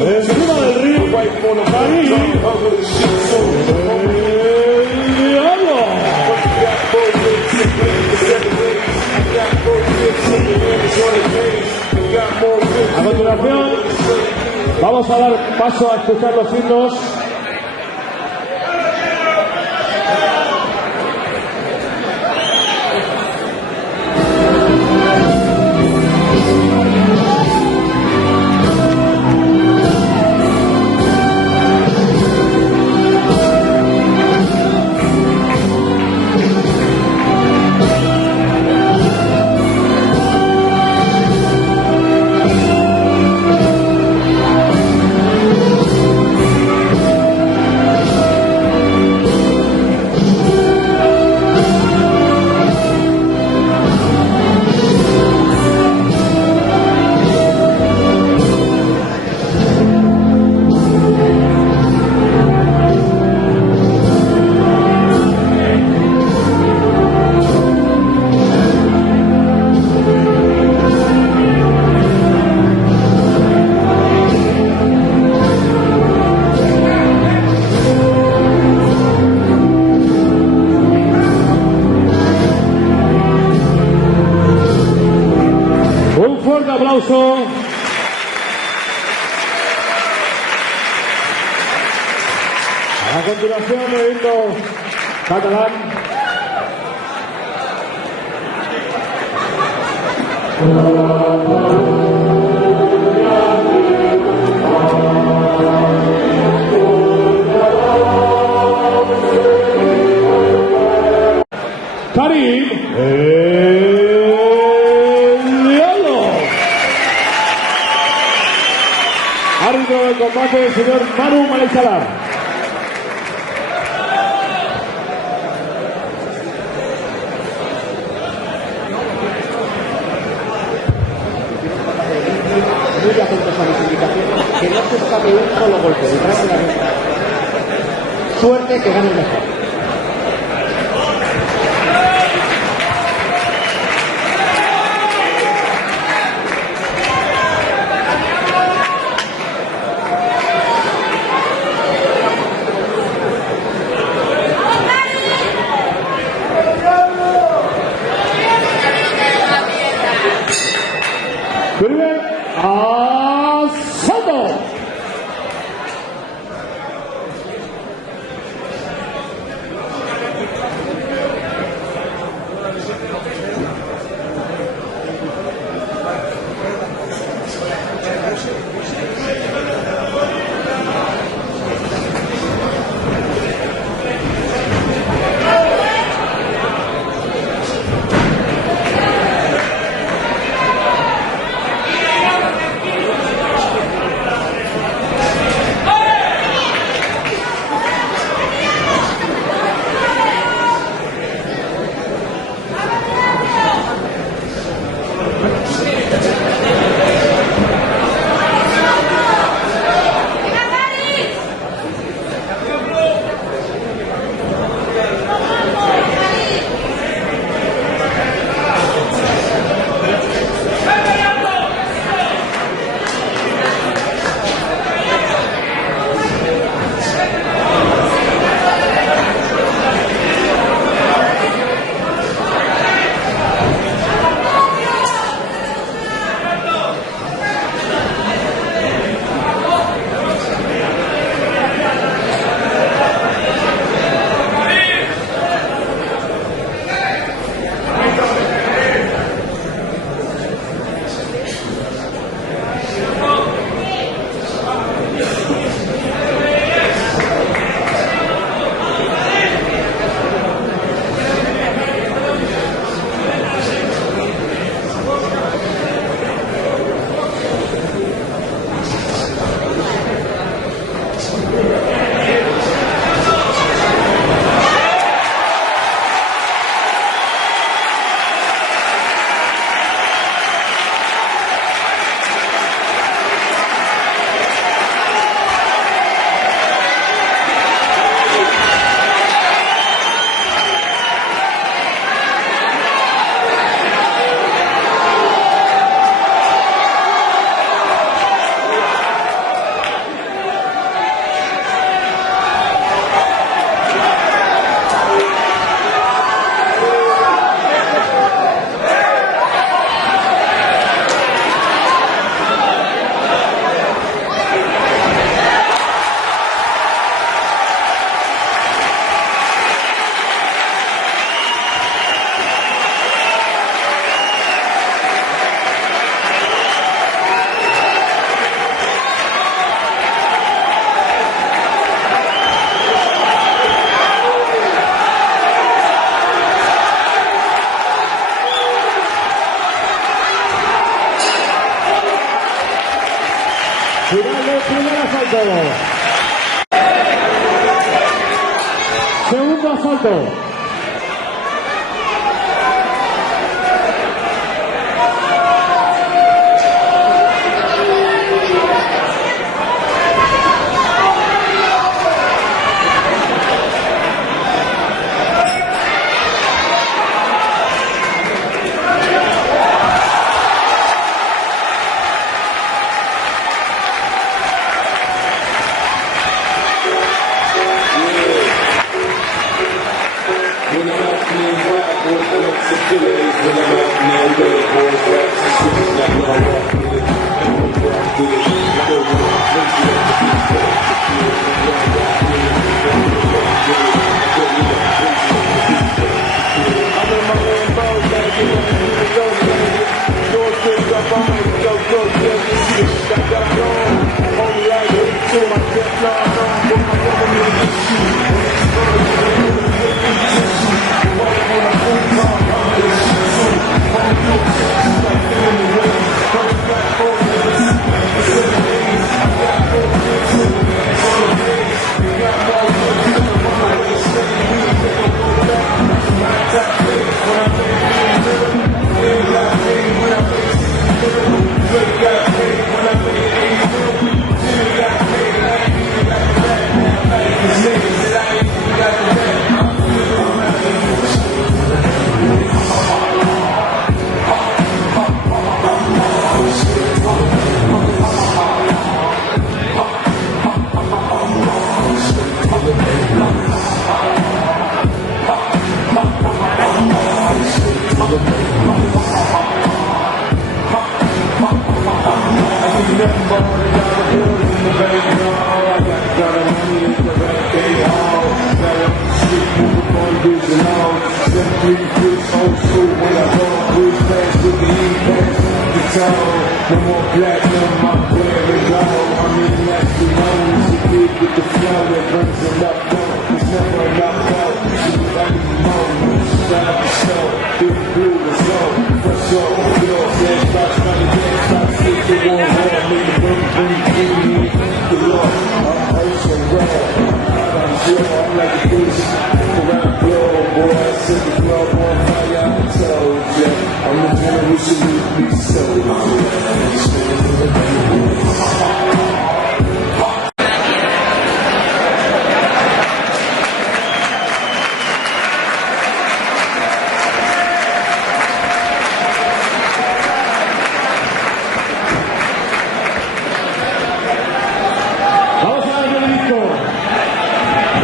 Encima del ring, Karim, el diablo. A continuación, vamos a dar paso a escuchar los himnos. Un fuerte aplauso. A continuación, el himno catalán. Karim, árbitro del combate, el señor Manu Marisala. Muy atentos a mis indicaciones, que no se escape un solo golpe detrás de la mesa. Suerte que gane el mejor. Primer asalto. asalto. Segundo asalto. No more platinum, I'm wearing gold. I'm in nasty moans. You did with the flow that burns it up. It's never enough out. She's like a moan. Shut up the show. Big blue is low. Fresh off the floor. Dead spots, money, dead spots. Stick to one wall. Make the boom, boom, boom. The Lord, I'm ocean rare. I'm sure I'm like a beast. Around the globe, boy. I set the globe on fire. I told ya. I'm the generation who be so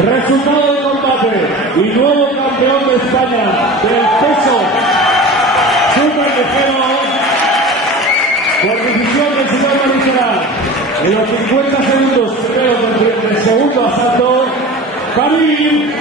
Resultado del combate y nuevo campeón de España del peso superligero por decisión del señor Mariscal en los 50 segundos primeros del segundo asalto, Khalil